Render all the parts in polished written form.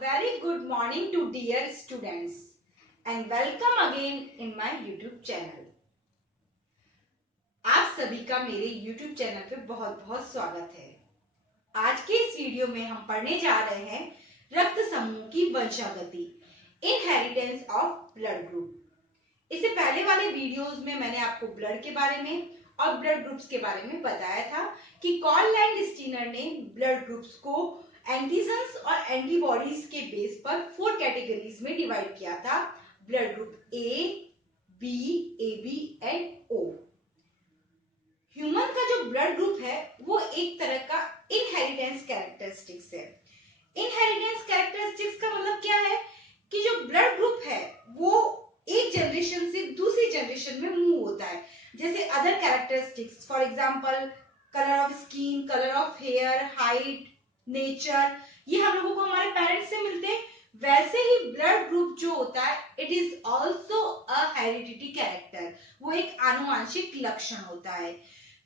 very good morning to dear students and welcome again in my YouTube channel. आप सभी का मेरे YouTube channel पे बहुत बहुत स्वागत है। आज के इस वीडियो में हम पढ़ने जा रहे हैं रक्त समूह की वंशागति, इनहेरिटेंस ऑफ ब्लड ग्रुप। इससे पहले वाले वीडियोस में मैंने आपको ब्लड के बारे में और ब्लड ग्रुप्स के बारे में बताया था कि कार्ल लैंडस्टीनर ने ब्लड ग्रुप्स को एंटीजन्स और एंटीबॉडीज के बेस पर 4 कैटेगरीज में डिवाइड किया था। Blood group A, B, AB and O। Human का जो ब्लड ग्रुप है वो एक तरह का इनहेरिटेंस कैरेक्टरिस्टिक्स है। इनहेरिटेंस कैरेक्टरिस्टिक्स का मतलब क्या है कि जो ब्लड ग्रुप है वो एक जनरेशन से दूसरी जनरेशन में मूव होता है। जैसे other characteristics, for example colour of skin, colour of hair, height, nature, ये हम लोगों को हमारे पेरेंट्स से मिलते हैं। वैसे ही ब्लड ग्रुप जो होता है it is also a heredity character, वो एक आनुवांशिक लक्षण होता है।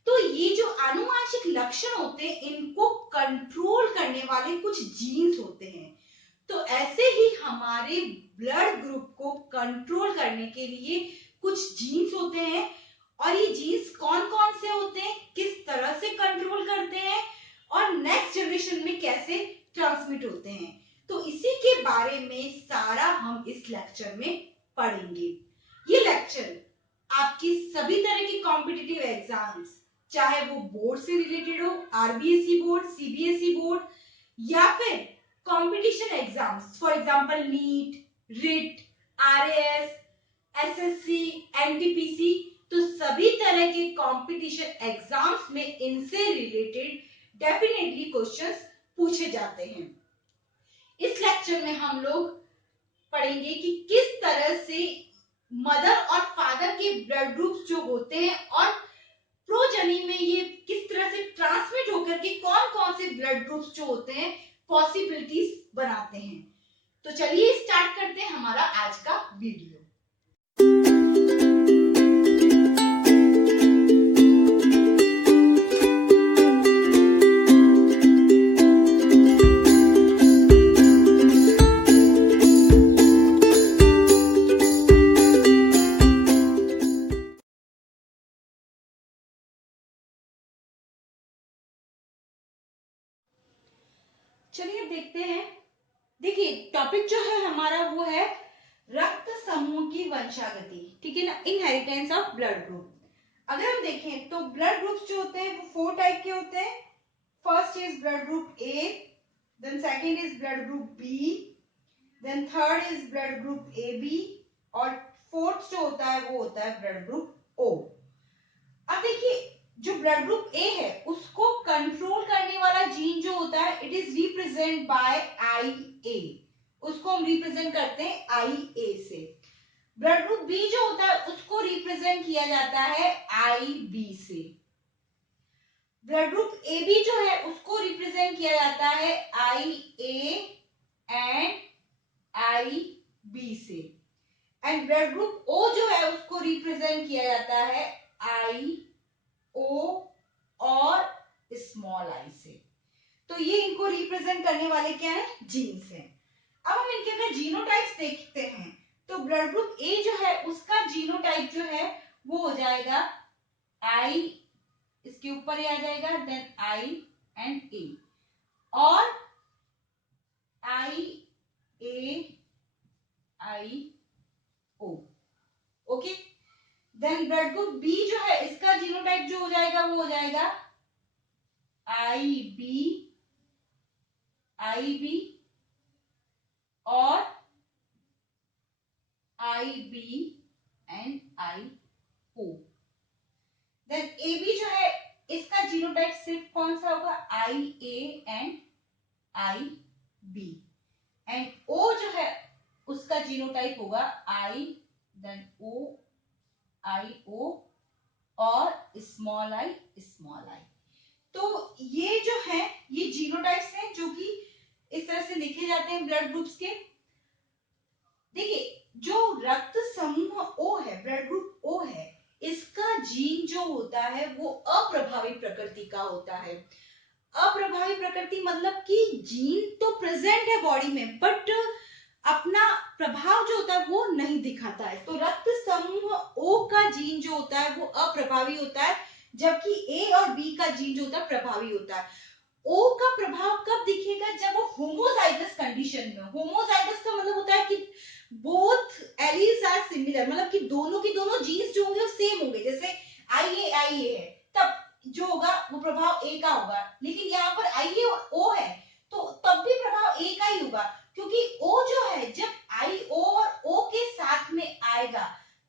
तो ये जो आनुवांशिक लक्षण होते हैं इनको कंट्रोल करने वाले कुछ जीन्स होते हैं। तो ऐसे ही हमारे ब्लड ग्रुप को कंट्रोल करने के लिए कुछ जीन्स होते हैं और ये जीन्स कौन कौन से होते हैं, किस तरह से कंट्रोल करते हैं और नेक्स्ट जनरेशन में कैसे ट्रांसमिट होते हैं, तो इसी के बारे में सारा हम इस लेक्चर में पढ़ेंगे। ये लेक्चर आपकी सभी तरह की कॉम्पिटिटिव एग्जाम्स, चाहे वो बोर्ड से रिलेटेड हो, RBSE बोर्ड, CBSE बोर्ड या फिर competition exams, for example NEET, REET, RAS, SSC, NTPC, तो सभी तरह के कंपटीशन एग्जाम्स में इनसे रिलेटेड डेफिनेटली क्वेश्चंस पूछे जाते हैं। इस लेक्चर में हम लोग पढ़ेंगे कि किस तरह से मदर और फादर के ब्लड ग्रुप्स जो होते हैं और प्रोजनी में ये किस तरह से ट्रांसमिट होकर के कौन कौन से ब्लड ग्रुप्स जो होते हैं पॉसिबिलिटीज बनाते हैं। तो चलिए स्टार्ट करते हैं हमारा आज का वीडियो। चलिए देखते हैं। देखिए टॉपिक जो है हमारा वो है रक्त समूह की वंशागति, ठीक है ना, इनहेरिटेंस ऑफ ब्लड ग्रुप। अगर हम देखें तो ब्लड ग्रुप्स जो होते हैं वो 4 टाइप के होते हैं। First is blood group A, then second is blood group B, then third is blood group AB और फोर्थ जो होता है वो होता है ब्लड ग्रुप O। अब देखिए जो ब्लड ग्रुप A है उसको कंट्रोल करने वाला जीन जो होता है it is represent by IA, उसको हम रिप्रेजेंट करते हैं IA से। ब्लड ग्रुप B जो होता है उसको रिप्रेजेंट किया जाता है IB से। ब्लड ग्रुप AB जो है उसको रिप्रेजेंट किया जाता है IA एंड IB से। एंड ब्लड ग्रुप O जो है उसको रिप्रेजेंट किया जाता है IO और स्मॉल I से। तो ये इनको रिप्रेजेंट करने वाले क्या है, जीन्स हैं। अब हम इनके अगर जीनोटाइप्स देखते हैं तो ब्लड ग्रुप A जो है उसका जीनोटाइप जो है वो हो जाएगा I, इसके ऊपर ही आ जाएगा, देन I एंड A और IAIO। Okay, then blood group B जो है इसका जीनोटाइप जो हो जाएगा वो हो जाएगा IB और IB and IO। Then AB जो है इसका जीनोटाइप सिर्फ कौन सा होगा, IA and IB and O जो है उसका जीनोटाइप होगा I, देन O, IO और स्मॉल I। तो ये जो है ये जीनोटाइप्स हैं जो कि इस तरह से लिखे जाते हैं ब्लड ग्रुप्स के। देखिए जो रक्त समूह O है, ब्लड ग्रुप O है, इसका जीन जो होता है वो अप्रभावी प्रकृति का होता है। अप्रभावी प्रकृति मतलब कि जीन तो प्रेजेंट है बॉडी में, बट अपना प्रभाव जो होता है वो नहीं दिखाता है। तो रक्त समूह ओ का जीन जो होता है वो अप्रभावी होता है, जबकि ए और बी का जीन जो होता है प्रभावी होता है। ओ का प्रभाव कब दिखेगा? जब वो होमोजाइगस कंडीशन में। होमोजाइगस का मतलब होता है कि बोथ एलील्स आर सिमिलर, मतलब कि दोनों की दोनों जीन्स जो होंगे वो सेम होंगे। जैसे आई ए है, तब जो होगा वो प्रभाव ए का होगा, लेकिन यहाँ पर आई ए और ओ है तो तब भी प्रभाव ए का ही होगा, क्योंकि ओ जो है जब आई ओ और ओ के साथ में आएगा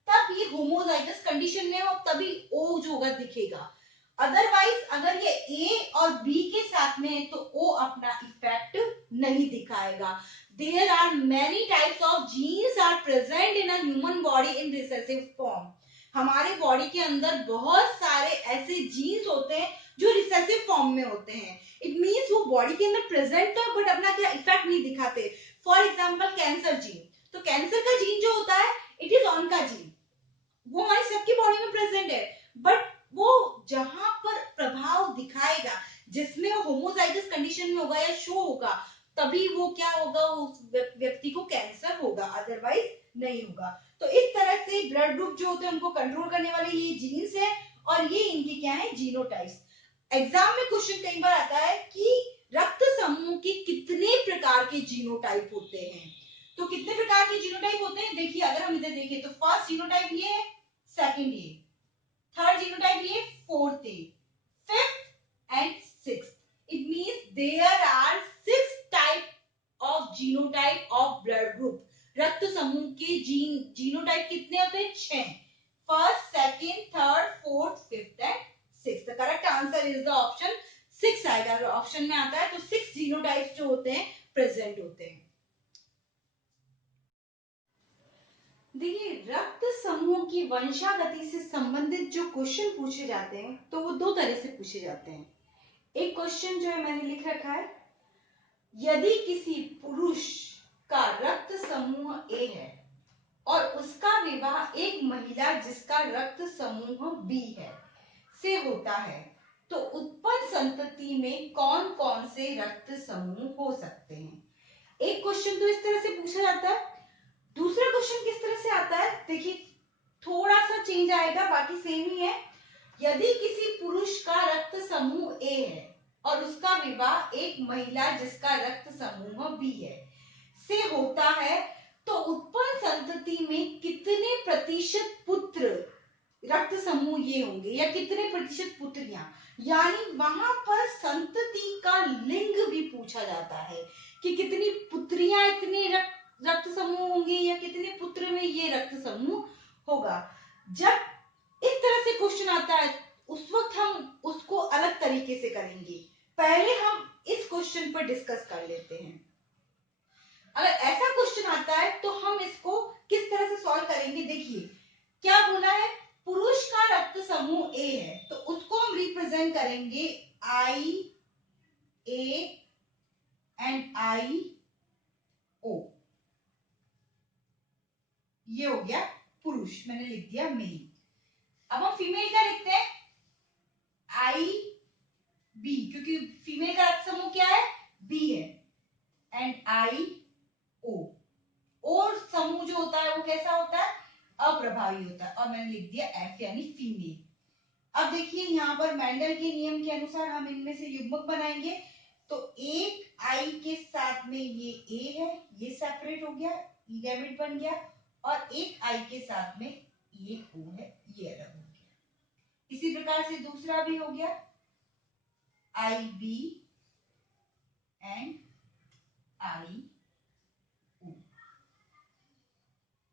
तब ये होमोजाइगस कंडीशन में हो, तभी ओ जो होगा दिखेगा। अदरवाइज अगर ये ए और बी के साथ में है तो ओ अपना इफेक्ट नहीं दिखाएगा। There are many types of genes are present in a human body in recessive form. हमारे बॉडी के अंदर बहुत सारे ऐसे जीन्स होते हैं जो रिसेसिव फॉर्म में होते हैं। इट मीन्स वो बॉडी के अंदर प्रेजेंट है बट अपना क्या इफेक्ट नहीं दिखाते। फॉर एग्जाम्पल कैंसर जीन, तो कैंसर का जीन जो होता है इट इज ऑन का जीन, वो हमारी सबकी बॉडी में प्रेजेंट है, बट वो जहां पर प्रभाव दिखाएगा जिसमें वो होमोजाइगस कंडीशन में होगा या शो होगा, तभी वो क्या होगा, उस व्यक्ति को कैंसर होगा, अदरवाइज नहीं होगा। तो इस तरह से ब्लड ग्रुप जो होते हैं उनको कंट्रोल करने वाले ये जीन्स है और ये इनके क्या है, जीनोटाइप्स। एग्जाम में क्वेश्चन कई बार आता है कि रक्त समूह के कितने प्रकार के जीनोटाइप होते हैं। तो कितने प्रकार के जीनोटाइप होते हैं, देखिए अगर हम इधर देखें तो फर्स्ट जीनोटाइप ये है, सेकंड ये, थर्ड जीनोटाइप ये, फोर्थ ये, fifth and sixth. It means there are 6 type of genotype of blood group. रक्त समूह के जीनोटाइप कितने होते हैं, 6। First, second, third, fourth, fifth and sixth. Correct answer is the option 6 आएगा। अगर ऑप्शन में आता है तो 6 जीनोटाइप्स जो होते हैं प्रेजेंट होते हैं। देखिए रक्त समूह की वंशागति से संबंधित जो क्वेश्चन पूछे जाते हैं तो वो दो तरह से पूछे जाते हैं। एक क्वेश्चन जो है मैंने लिख रखा है, यदि किसी पुरुष का रक्त समूह ए है और उसका विवाह एक महिला जिसका रक्त समूह बी है से होता है तो उत्पन्न संतति में कौन कौन से रक्त समूह हो सकते हैं। एक क्वेश्चन तो इस तरह से पूछा जाता है। दूसरा क्वेश्चन किस तरह से आता है, देखिए थोड़ा सा चेंज आएगा, बाकी सेम ही है। यदि किसी पुरुष का रक्त समूह ए है और उसका विवाह एक महिला जिसका रक्त समूह बी है से होता है तो उत्पन्न संतति में कितने प्रतिशत पुत्र रक्त समूह ये होंगे या कितने प्रतिशत पुत्रियां, यानी वहां पर संतति का लिंग भी पूछा जाता है कि कितनी पुत्रियां इतने रक्त समूह होंगे या कितने पुत्र में ये रक्त समूह होगा। जब इस तरह से क्वेश्चन आता है उस वक्त हम उसको अलग तरीके से करेंगे। पहले हम इस क्वेश्चन पर डिस्कस कर लेते हैं। अगर ऐसा क्वेश्चन आता है तो हम इसको किस तरह से सॉल्व करेंगे, देखिए क्या बोला है, पुरुष का रक्त समूह ए है तो उसको हम रिप्रेजेंट करेंगे आई ए एंड आई ओ। ये हो गया पुरुष, मैंने लिख दिया मेल। अब हम फीमेल का लिखते हैं आई बी, क्योंकि फीमेल का रक्त समूह क्या है, बी है, एंड आई ओ। और समूह जो होता है वो कैसा होता है, अप्रभावी होता है, और मैंने लिख दिया एफ यानी फीमेल। अब देखिए यहाँ पर मेंडल के नियम के अनुसार हम इनमें से युग्मक बनाएंगे। तो एक आई के साथ में ये ए है, ये सेपरेट हो गया, ई गैमेट बन गया, और एक आई के साथ में ये ओ है, ये अलग हो गया। इसी प्रकार से दूसरा भी हो गया आई बी एंड आई ओ।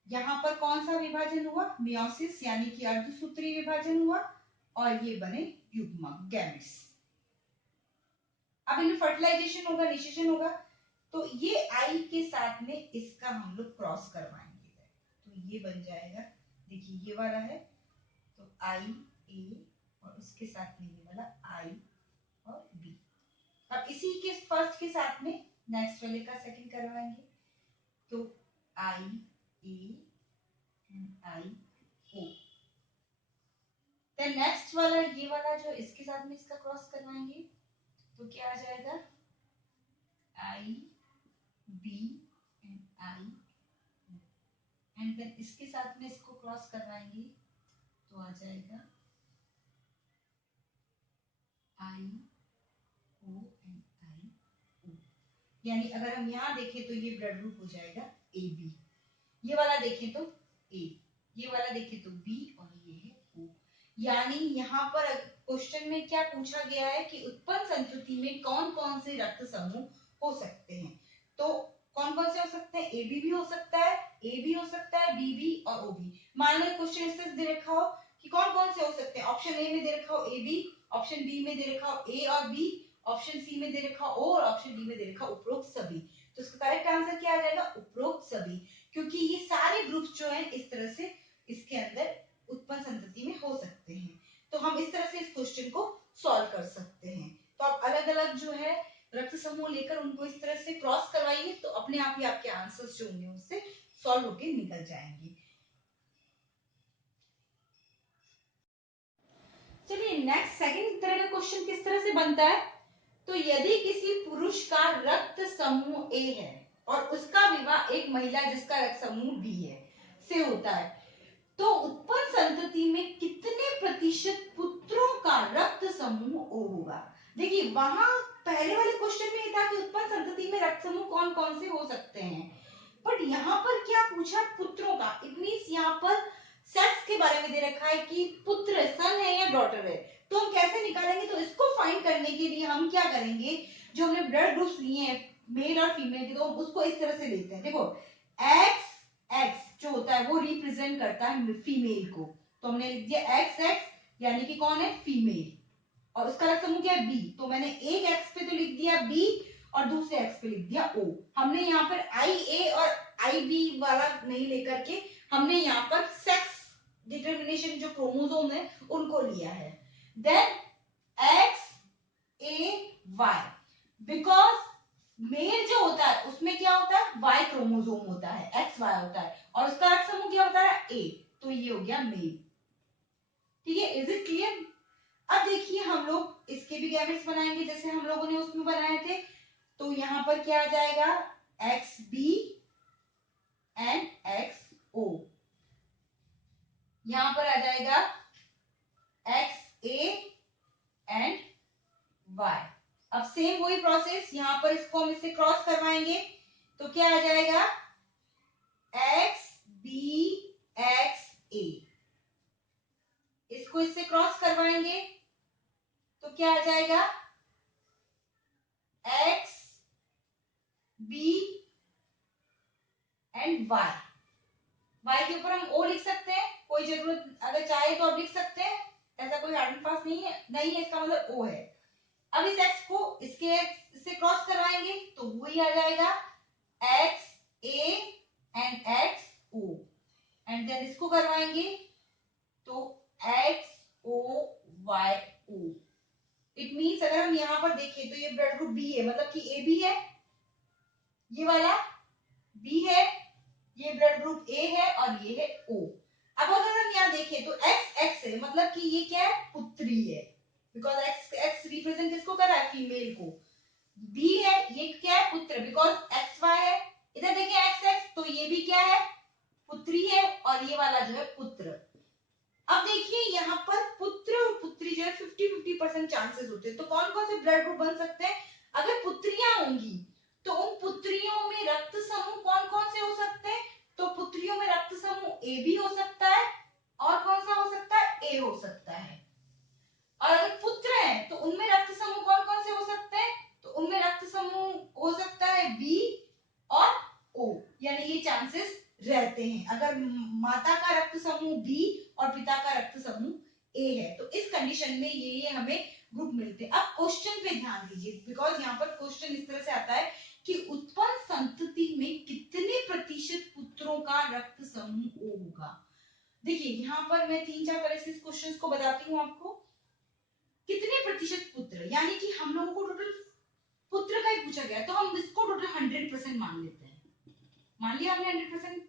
यहां पर कौन सा विभाजन हुआ, मियोसिस यानी कि अर्धसूत्री विभाजन हुआ, और ये बने युग्मक गैमेट्स। अब इनमें फर्टिलाइजेशन होगा, निषेचन होगा, तो ये आई के साथ में इसका हम लोग क्रॉस करवाएंगे, तो ये बन जाएगा, देखिए ये वाला है तो आई ए और उसके साथ में ये वाला आई और बी। अब इसी के फर्स्ट के साथ में नेक्स्ट वाले का सेकंड करवाएंगे, तो आई ए आई ओ। देन नेक्स्ट वाला ये वाला जो इसके साथ में इसका क्रॉस करवाएंगे तो क्या आ जाएगा I B and I, and then इसके साथ में इसको क्रॉस करवाएंगे तो आ जाएगा आई ओ एंड आई ओ। यानी अगर हम यहाँ देखें तो ये ब्लड ग्रुप हो जाएगा ए बी, ये वाला देखें तो ए, ये वाला देखें तो बी, और ये है ओ। यानी यहाँ पर क्वेश्चन में क्या पूछा गया है कि उत्पन्न संतति में कौन कौन से रक्त समूह हो सकते हैं। तो कौन कौन से हो सकते हैं, ए बी भी हो सकता है, ए बी हो सकता है, बी बी और ओ बी। मान लो क्वेश्चन इस तरह दे रखा हो कि कौन कौन से हो सकते हैं, ऑप्शन ए में दे रखा हो ए बी, ऑप्शन बी में दे रखा हो ए और बी, ऑप्शन सी में दे रखा हो ओ, और ऑप्शन डी में दे रखा हो उपरोक्त सभी। तो इसका करेक्ट आंसर क्या आ जाएगा, उपरोक्त सभी, क्योंकि ये सारे ग्रुप जो है इस तरह से इसके अंदर उत्पन्न संतति में हो सकते हैं। तो हम इस तरह से इस क्वेश्चन को सॉल्व कर सकते हैं। तो आप अलग अलग जो है रक्त समूह लेकर उनको इस तरह से क्रॉस करवाइए, तो अपने आप ही आपके आंसर्स जो होंगे उससे सॉल्व होके निकल जाएंगे। चलिए नेक्स्ट सेकंड तरह का क्वेश्चन किस तरह से बनता है। तो यदि किसी पुरुष का रक्त समूह ए है और उसका विवाह एक महिला जिसका रक्त समूह बी है से होता है, तो उत्पन्न संतति में कितने प्रतिशत पुत्रों का रक्त समूह ओ होगा। देखिए वहां पहले वाले क्वेश्चन में था कि उत्पन्न संतति में रक्त समूह कौन कौन से हो सकते हैं, बट यहाँ पर क्या पूछा, पुत्रों का। इट मीन्स यहाँ पर सेक्स के बारे में दे रखा है कि पुत्र सन है या डॉटर है। तो हम कैसे निकालेंगे, तो इसको फाइंड करने के लिए हम क्या करेंगे, जो हमने ब्लड ग्रुप्स लिए हैं मेल और फीमेल के, तो हम उसको इस तरह से लेते हैं। देखो एक्स एक्स जो होता है वो रिप्रेजेंट करता है फीमेल को, तो हमने लिख दिया एक्स एक्स यानी कि कौन है, फीमेल, और उसका रक्त समूह क्या है बी। तो मैंने एक एक्स पे तो लिख दिया बी और दूसरे एक्स पे लिख दिया ओ। हमने यहाँ पर आई ए और आई बी वाला नहीं लेकर के हमने यहाँ पर सेक्स डिटर्मिनेशन जो क्रोमोसोम है उनको लिया है। Then X A Y, because male जो होता है उसमें क्या होता है, वाई क्रोमोसोम होता है, एक्स वाई होता है, और उसका रक्त समूह क्या होता है, ए, तो ये हो गया मेल। ठीक है, इज इट क्लियर। अब देखिए हम लोग इसके भी गैमेट्स बनाएंगे जैसे हम लोगों ने उसमें बनाए थे। तो यहां पर क्या आ जाएगा, एक्स बी एंड एक्स ओ, यहां पर आ जाएगा एक्स ए एंड वाई। अब सेम वही प्रोसेस, यहां पर इसको हम इससे क्रॉस करवाएंगे तो क्या आ जाएगा, एक्स बी एक्स ए, इसको इससे क्रॉस करवाएंगे तो क्या आ जाएगा, X B and Y. Y के ऊपर हम ओ लिख सकते हैं, कोई जरूरत अगर चाहे तो आप लिख सकते हैं, ऐसा कोई हार्ड एंड फास्ट नहीं है, इसका मतलब ओ है। अब इस एक्स को इससे क्रॉस करवाएंगे तो वही आ जाएगा X A and X O, and then इसको करवाएंगे तो X O Y O. It means अगर हम यहां पर देखें तो ये ब्लड ग्रुप बी है, मतलब कि ए बी है, ये वाला बी है, ये ब्लड ग्रुप ए है और ये है ओ। अब अगर हम यहाँ देखें तो एक्स एक्स है, मतलब कि ये क्या है, पुत्री है, बिकॉज एक्स एक्स रिप्रेजेंट किसको कर रहा है, फीमेल को। बी है, ये क्या है, पुत्र, बिकॉज एक्स वाई है। इधर देखिए एक्स एक्स, तो ये भी क्या है, पुत्री है, और ये वाला जो है पुत्र। अब देखिए यहाँ पर पुत्र और पुत्री जो है 50-50% चांसेस होते हैं। तो कौन कौन से ब्लड ग्रुप बन सकते हैं, अगर पुत्रियां होंगी तो उन पुत्रियों में रक्त समूह कौन कौन से हो सकते हैं, तो पुत्रियों में रक्त समूह ए भी हो सकता है, और कौन सा हो सकता है, ए हो सकता है। और अगर पुत्र है तो उनमें रक्त समूह कौन कौन से हो सकते हैं, तो उनमें रक्त समूह हो सकता है बी और ओ, यानी ये चांसेस रहते हैं अगर माता का रक्त समूह बी और पिता का रक्त समूह ए है। तो इस कंडीशन में ये हमें ग्रुप मिलते हैं। अब क्वेश्चन पे ध्यान दीजिए, बिकॉज यहाँ पर क्वेश्चन इस तरह से आता है कि उत्पन्न संतति में कितने प्रतिशत पुत्रों का रक्त समूह ओ होगा। देखिए यहाँ पर मैं 3-4 तरह से इस क्वेश्चन को बताती हूँ आपको। कितने प्रतिशत पुत्र, यानी कि हम लोगों को टोटल पुत्र का ही पूछा गया, तो हम इसको टोटल 100% मान लेते हैं। मान लिया हमने 100%।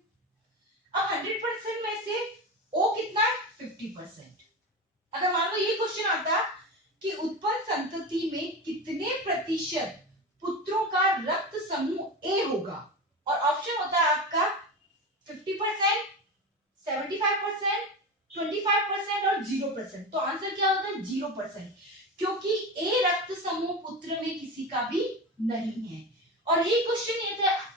अब 100% में से ओ कितना है, 50%। अगर मान लो ये क्वेश्चन आता कि उत्पन्न संतति में कितने प्रतिशत पुत्रों का रक्त समूह ए होगा, और ऑप्शन होता है आपका 50%, 75%, 25% और 0%। तो आंसर क्या होता है 0%, क्योंकि ए रक्त समूह पुत्र में किसी का भी नहीं है। और यही क्वेश्चन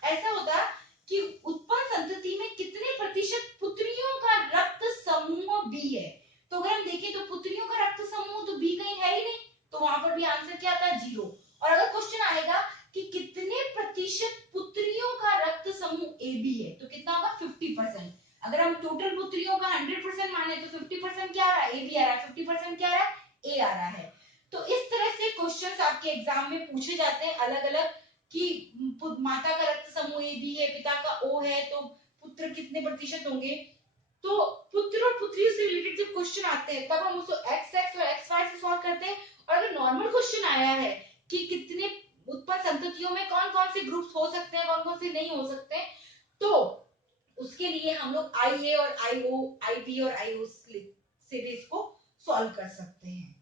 ऐसा होता कि उत्पन्न संतति में कितने प्रतिशत पुत्रियों का रक्त समूह बी है। तो अगर हम देखें तो पुत्रियों का रक्त समूह तो बी कहीं है ही नहीं, तो वहां पर भी आंसर क्या आता है 0। और अगर क्वेश्चन आएगा कि कितने प्रतिशत पुत्रियों का रक्त समूह ए बी है, तो कितना होगा 50%। अगर हम टोटल पुत्रियों का 100% माने तो 50% क्या आ रहा है ए बी आ रहा है, 50% क्या आ रहा है ए आ रहा है। तो इस तरह से क्वेश्चंस आपके एग्जाम में पूछे जाते हैं अलग अलग, कि माता का रक्त समूह ए बी है, पिता का ओ है, तो पुत्र कितने प्रतिशत होंगे। तो पुत्र और पुत्री से रिलेटेड जब क्वेश्चन आते हैं तब हम उसको एक्स एक्स और एक्स वाई से सॉल्व करते हैं। और अगर नॉर्मल क्वेश्चन आया है कि कितने उत्पन्न संततियों में कौन कौन से ग्रुप्स हो सकते हैं, कौन कौन से नहीं हो सकते, तो उसके लिए हम लोग आई ए और आई ओ, आई बी और आई ओ से भी इसको सॉल्व कर सकते हैं।